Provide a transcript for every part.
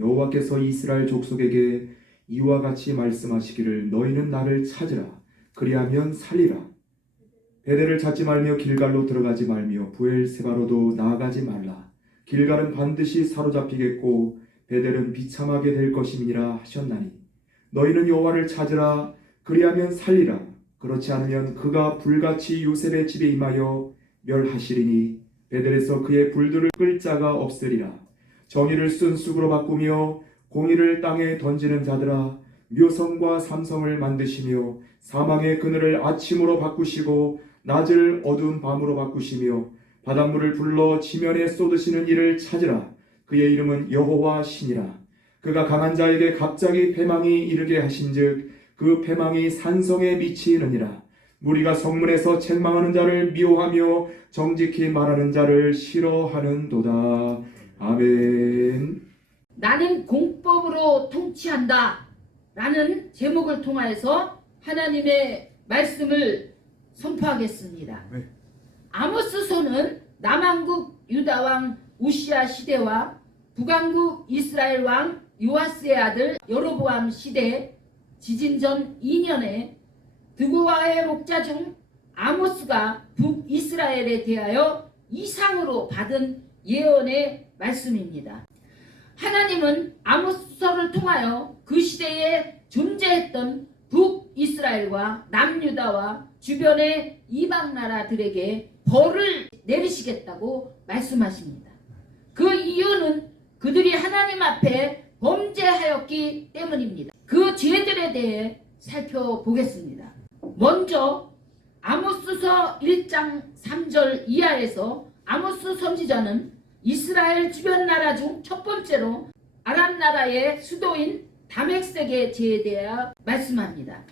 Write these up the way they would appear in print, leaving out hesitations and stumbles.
여호와께서 이스라엘 족속에게 이와 같이 말씀하시기를 너희는 나를 찾으라. 그리하면 살리라. 베델을 찾지 말며 길갈로 들어가지 말며 부엘세바로도 나아가지 말라. 길갈은 반드시 사로잡히겠고 베델은 비참하게 될 것임이니라 하셨나니 너희는 여호와를 찾으라. 그리하면 살리라. 그렇지 않으면 그가 불같이 요셉의 집에 임하여 멸하시리니 베델에서 그의 불들을 끌 자가 없으리라. 정의를 쓴 쑥으로 바꾸며 공의를 땅에 던지는 자들아, 묘성과 삼성을 만드시며 사망의 그늘을 아침으로 바꾸시고 낮을 어두운 밤으로 바꾸시며 바닷물을 불러 지면에 쏟으시는 이를 찾으라. 그의 이름은 여호와 신이라. 그가 강한 자에게 갑자기 패망이 이르게 하신즉 그 패망이 산성에 미치느니라. 무리가 성문에서 책망하는 자를 미워하며 정직히 말하는 자를 싫어하는도다. 아멘. 나는 공법으로 통치한다 라는 제목을 통하여서 하나님의 말씀을 선포하겠습니다. 아모스서는 남왕국 유다왕 우시야 시대와 북왕국 이스라엘 왕 요아스의 아들 여로보암 시대 지진 전 2년에 드고아의 목자 중 아모스가 북이스라엘에 대하여 이상으로 받은 예언의 말씀입니다. 하나님은 아모스서를 통하여 그 시대에 존재했던 북이스라엘과 남유다와 주변의 이방 나라들에게 벌을 내리시겠다고 말씀하십니다. 그 이유는 그들이 하나님 앞에 범죄하였기 때문입니다. 그 죄들에 대해 살펴보겠습니다. 먼저 아모스서 1장 3절 이하에서 아모스 선지자는 이스라엘 주변 나라 중 첫 번째로 아람 나라의 수도인 다메섹의 죄에 대하여 말씀합니다.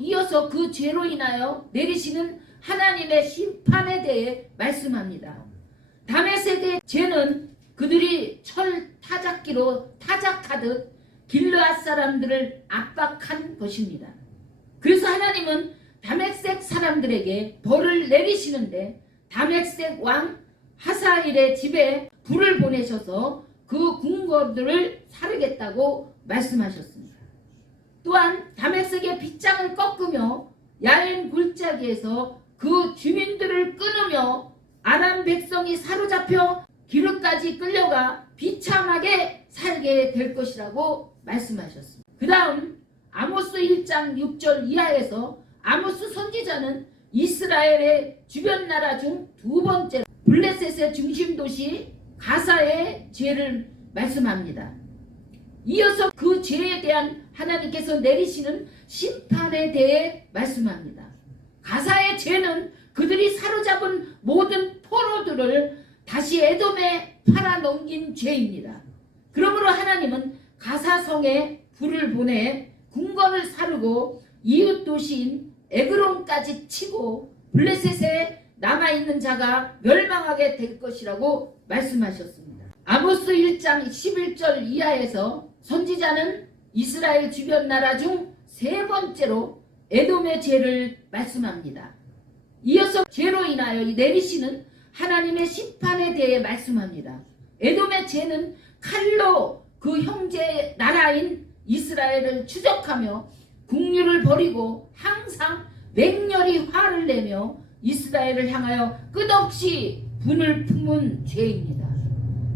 이어서 그 죄로 인하여 내리시는 하나님의 심판에 대해 말씀합니다. 다메섹의 죄는 그들이 철 타작기로 타작하듯 길르앗 사람들을 압박한 것입니다. 그래서 하나님은 다메섹 사람들에게 벌을 내리시는데 다메섹 왕 하사일의 집에 불을 보내셔서 그 궁궐들을 사르겠다고 말씀하셨습니다. 또한 다메섹의 빗장을 꺾으며 야인 골짜기에서 그 주민들을 끊으며 아람 백성이 사로잡혀 기르까지 끌려가 비참하게 살게 될 것이라고 말씀하셨습니다. 그 다음 아모스 1장 6절 이하에서 아모스 선지자는 이스라엘의 주변 나라 중 두 번째 블레셋의 중심 도시 가사의 죄를 말씀합니다. 이어서 그 죄에 대한 하나님께서 내리시는 심판에 대해 말씀합니다. 가사의 죄는 그들이 사로잡은 모든 포로들을 다시 에돔에 팔아넘긴 죄입니다. 그러므로 하나님은 가사성에 불을 보내 궁궐을 사르고 이웃 도시인 에그론까지 치고 블레셋에 남아있는 자가 멸망하게 될 것이라고 말씀하셨습니다. 아모스 1장 11절 이하에서 선지자는 이스라엘 주변 나라 중 세 번째로 에돔의 죄를 말씀합니다. 이어서 죄로 인하여 내리시는 하나님의 심판에 대해 말씀합니다. 에돔의 죄는 칼로 그 형제 나라인 이스라엘을 추적하며 국류를 버리고 항상 맹렬히 화를 내며 이스라엘을 향하여 끝없이 분을 품은 죄입니다.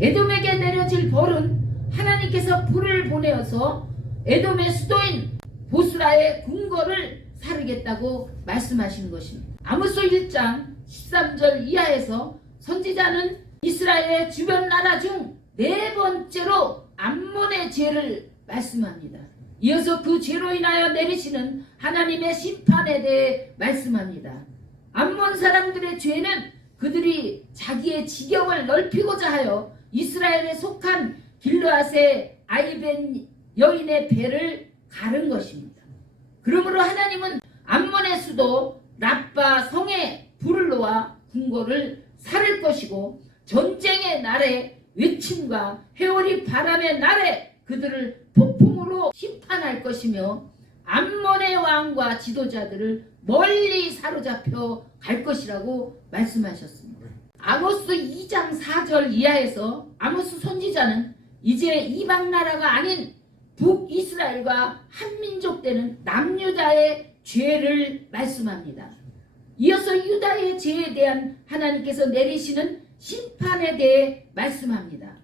에돔에게 내려질 벌은 하나님께서 불을 보내어서 에돔의 수도인 보스라의 궁궐을 사르겠다고 말씀하신 것입니다. 아모스 1장 13절 이하에서 선지자는 이스라엘의 주변 나라 중 네 번째로 암몬의 죄를 말씀합니다. 이어서 그 죄로 인하여 내리시는 하나님의 심판에 대해 말씀합니다. 암몬 사람들의 죄는 그들이 자기의 지경을 넓히고자 하여 이스라엘에 속한 길르앗의 아이벤 여인의 배를 가른 것입니다. 그러므로 하나님은 암몬의 수도 라빠 성에 불을 놓아 궁궐을 사를 것이고 전쟁의 날에 외침과 회오리 바람의 날에 그들을 폭풍으로 심판할 것이며 암몬의 왕과 지도자들을 멀리 사로잡혀 갈 것이라고 말씀하셨습니다. 아모스 2장 4절 이하에서 아모스 선지자는 이제 이방 나라가 아닌 북이스라엘과 한민족 되는 남유다의 죄를 말씀합니다. 이어서 유다의 죄에 대한 하나님께서 내리시는 심판에 대해 말씀합니다.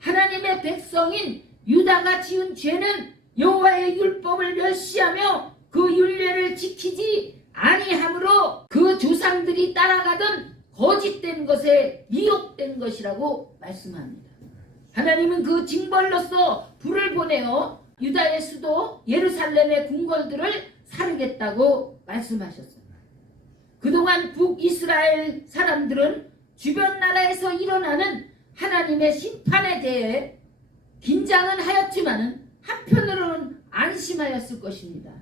하나님의 백성인 유다가 지은 죄는 여호와의 율법을 멸시하며 그 율례를 지키지 아니함으로 그 조상들이 따라가던 거짓된 것에 미혹된 것이라고 말씀합니다. 하나님은 그 징벌로서 불을 보내어 유다의 수도 예루살렘의 궁궐들을 사르겠다고 말씀하셨습니다. 그동안 북이스라엘 사람들은 주변 나라에서 일어나는 하나님의 심판에 대해 긴장은 하였지만 한편으로는 안심하였을 것입니다.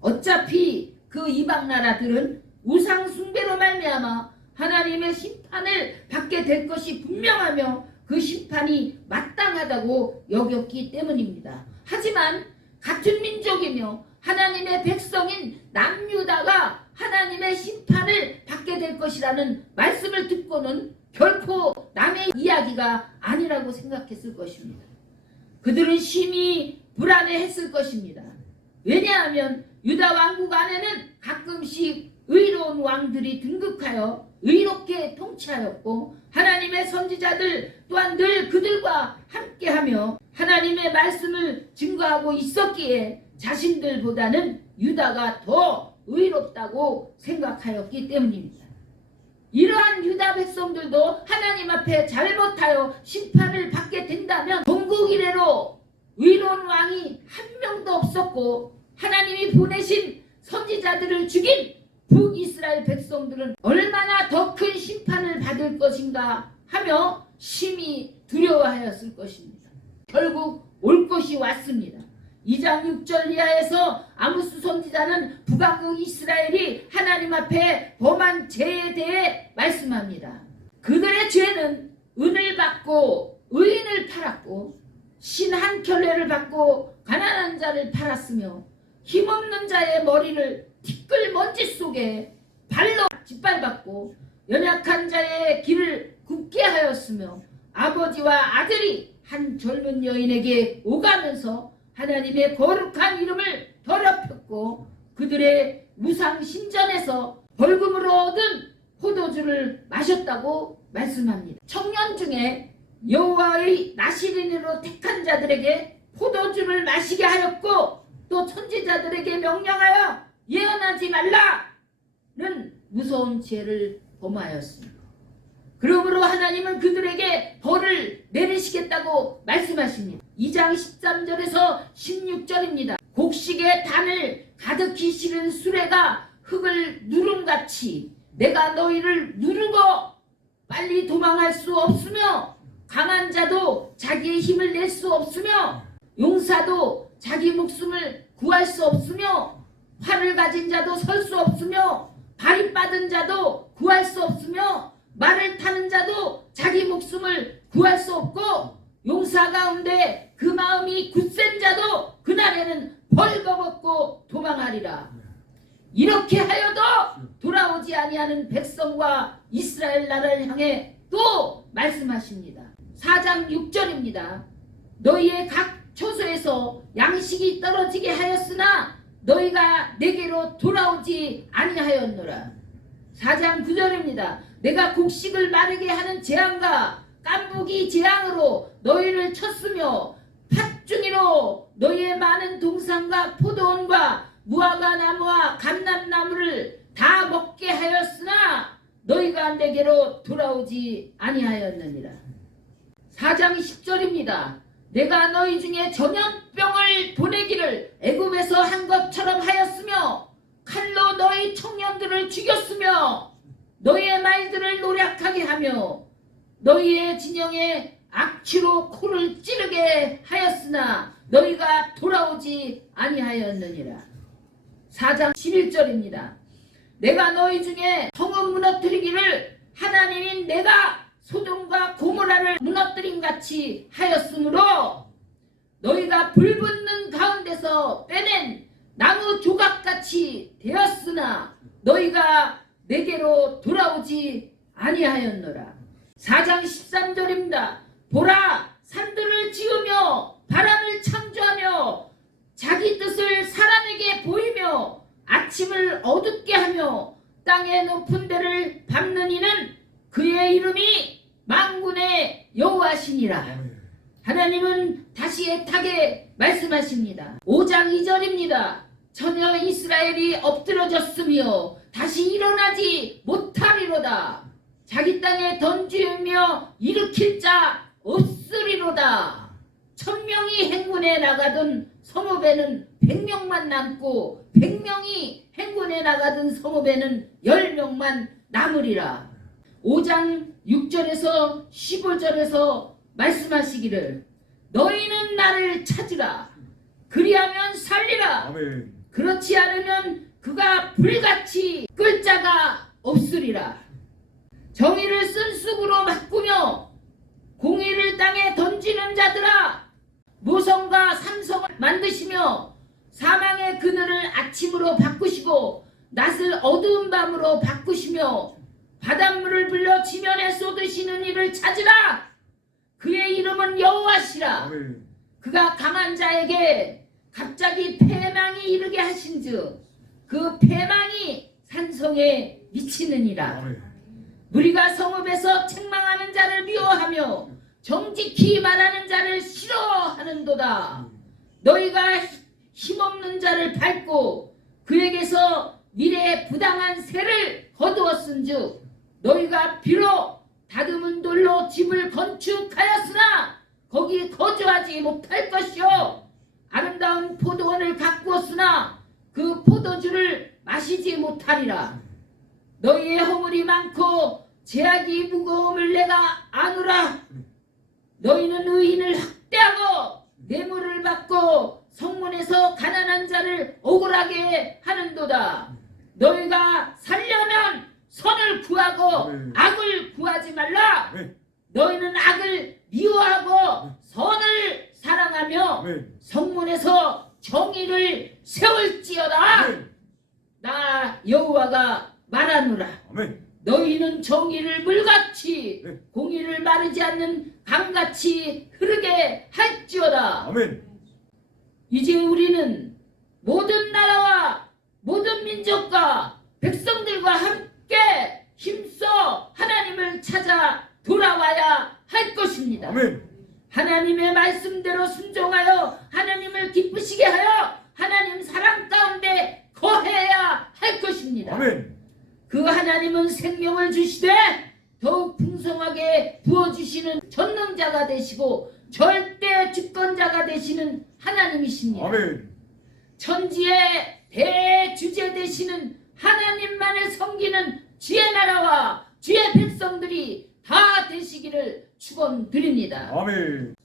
어차피 그 이방 나라들은 우상 숭배로 말미암아 하나님의 심판을 받게 될 것이 분명하며 그 심판이 마땅하다고 여겼기 때문입니다. 하지만 같은 민족이며 하나님의 백성인 남유다가 하나님의 심판을 받게 될 것이라는 말씀을 듣고는 결코 남의 이야기가 아니라고 생각했을 것입니다. 그들은 심히 불안해했을 것입니다. 왜냐하면 유다 왕국 안에는 가끔씩 의로운 왕들이 등극하여 의롭게 통치하였고 하나님의 선지자들 또한 늘 그들과 함께하며 하나님의 말씀을 증거하고 있었기에 자신들보다는 유다가 더 의롭다고 생각하였기 때문입니다. 이러한 유다 백성들도 하나님 앞에 잘못하여 심판을 받게 된다면 동국 이래로 의로운 왕이 한 명도 없었고 하나님이 보내신 선지자들을 죽인 북이스라엘 백성들은 얼마나 더 큰 심판을 받을 것인가 하며 심히 두려워하였을 것입니다. 결국 올 것이 왔습니다. 2장 6절 이하에서 아모스 선지자는 북왕국 이스라엘이 하나님 앞에 범한 죄에 대해 말씀합니다. 그들의 죄는 은을 받고 의인을 팔았고 신 한 켤레를 받고 가난한 자를 팔았으며 힘없는 자의 머리를 티끌 먼지 속에 발로 짓밟았고 연약한 자의 길을 굽게 하였으며 아버지와 아들이 한 젊은 여인에게 오가면서 하나님의 거룩한 이름을 더럽혔고 그들의 우상 신전에서 벌금으로 얻은 포도주를 마셨다고 말씀합니다. 청년 중에 여호와의 나시린으로 택한 자들에게 포도주를 마시게 하였고 또 선지자들에게 명령하여 예언하지 말라는 무서운 죄를 범하였습니다. 그러므로 하나님은 그들에게 벌을 내리시겠다고 말씀하십니다. 2장 13절에서 16절입니다. 곡식에 단을 가득히 실은 수레가 흙을 누름같이 내가 너희를 누르고 빨리 도망할 수 없으며 강한 자도 자기의 힘을 낼 수 없으며 용사도 자기 목숨을 구할 수 없으며 활을 가진 자도 설 수 없으며 발이 빠든 자도 구할 수 없으며 말을 타는 자도 자기 목숨을 구할 수 없고 용사 가운데 그 마음이 굳센 자도 그날에는 벌거벗고 도망하리라. 이렇게 하여도 돌아오지 아니하는 백성과 이스라엘 나라를 향해 또 말씀하십니다. 4장 6절입니다. 너희의 각 처소에서 양식이 떨어지게 하였으나 너희가 내게로 돌아오지 아니하였노라. 4장 9절입니다. 내가 곡식을 마르게 하는 재앙과 깐부기 재앙으로 너희를 쳤으며 팥중이로 너희의 많은 동산과 포도원과 무화과 나무와 감람나무를 다 먹게 하였으나 너희가 내게로 돌아오지 아니하였느니라. 4장 10절입니다. 내가 너희 중에 전염병을 보내기를 애굽에서 한 것처럼 하였으며 칼로 너희 청년들을 죽였으며 너희의 말들을 노략하게 하며 너희의 진영에 악취로 코를 찌르게 하였으나 너희가 돌아오지 아니하였느니라. 4장 11절입니다. 내가 너희 중에 성읍 무너뜨리기를 하나님인 내가 소돔과 고모라를 무너뜨린 같이 하였으므로 너희가 불붙는 가운데서 빼낸 나무 조각같이 되었으나 너희가 내게로 돌아오지 아니하였노라. 4장 13절입니다. 보라, 산들을 지으며 바람을 창조하며 자기 뜻을 사람에게 보이며 아침을 어둡게 하며 땅의 높은 데를 밟는 이는 그의 이름이 만군의 여호와시니라. 하나님은 다시 애타게 말씀하십니다. 5장 2절입니다. 전혀 이스라엘이 엎드러졌으며 다시 일어나지 못하리로다. 자기 땅에 던지며 일으킬 자 없으리로다. 1000명이 행군에 나가던 성읍에는 100명만 남고 100명이 행군에 나가던 성읍에는 10명만 남으리라. 5장 6절에서 15절에서 말씀하시기를 너희는 나를 찾으라. 그리하면 살리라. 아멘. 그렇지 않으면 그가 불같이 끌 자가 없으리라. 정의를 쓴 쑥으로 바꾸며 공의를 땅에 던지는 자들아, 모성과 삼성을 만드시며 사망의 그늘을 아침으로 바꾸시고 낯을 어두운 밤으로 바꾸시며 바닷물을 불러 지면에 쏟으시는 이를 찾으라. 그의 이름은 여호와시라. 아멘. 그가 강한 자에게 갑자기 패망이 이르게 하신즉 그 패망이 산성에 미치느니라. 아멘. 우리가 성읍에서 책망하는 자를 미워하며 정직히 말하는 자를 싫어하는도다. 너희가 힘없는 자를 밟고 그에게서 미래의 부당한 세를 거두었은즉 너희가 비록 다듬은 돌로 집을 건축하였으나 거기 거주하지 못할 것이요 아름다운 포도원을 가꾸었으나 그 포도주를 마시지 못하리라. 너희의 허물이 많고 죄악이 무거움을 내가 아노라. 너희는 의인을 학대하고 뇌물을 받고 성문에서 가난한 자를 억울하게 하는도다. 너희가 살려면 선을 구하고 악을 구하지 말라. 너희는 악을 미워하고 선을 사랑하며 성문에서 정의를 세울지어다. 나 여호와가 말하노라. 너희는 정의를 물같이 공의를 마르지 않는 강같이 흐르게 할지어다. 이제 우리는 모든 나라와 모든 민족과 백성들과 함께 힘써 하나님을 찾아 돌아와야 할 것입니다. 하나님의 말씀대로 순종하여 하나님을 기쁘시게 하여 하나님 사랑 가운데 거해야 할 것입니다. 그 하나님은 생명을 주시되 더욱 풍성하게 부어주시는 전능자가 되시고 절대 주권자가 되시는 하나님이십니다. 천지의 대주제 되시는 하나님만을 섬기는 주의 나라와 주의 백성들이 다 되시기를 축원드립니다.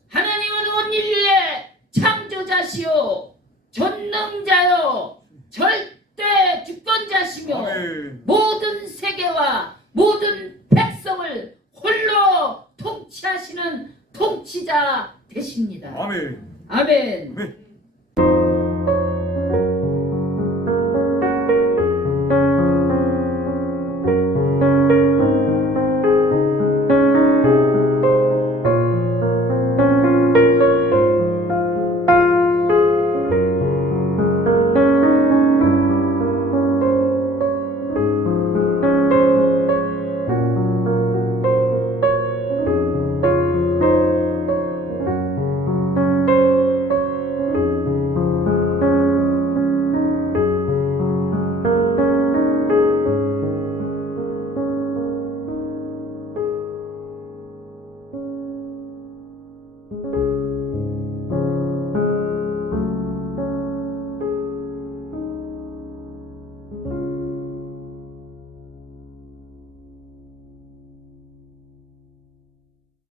하나님은 온 인류의 창조자시요 전능자요 절대 주권자시며 모든 세계와 모든 백성을 홀로 통치하시는 통치자 되십니다. 아멘.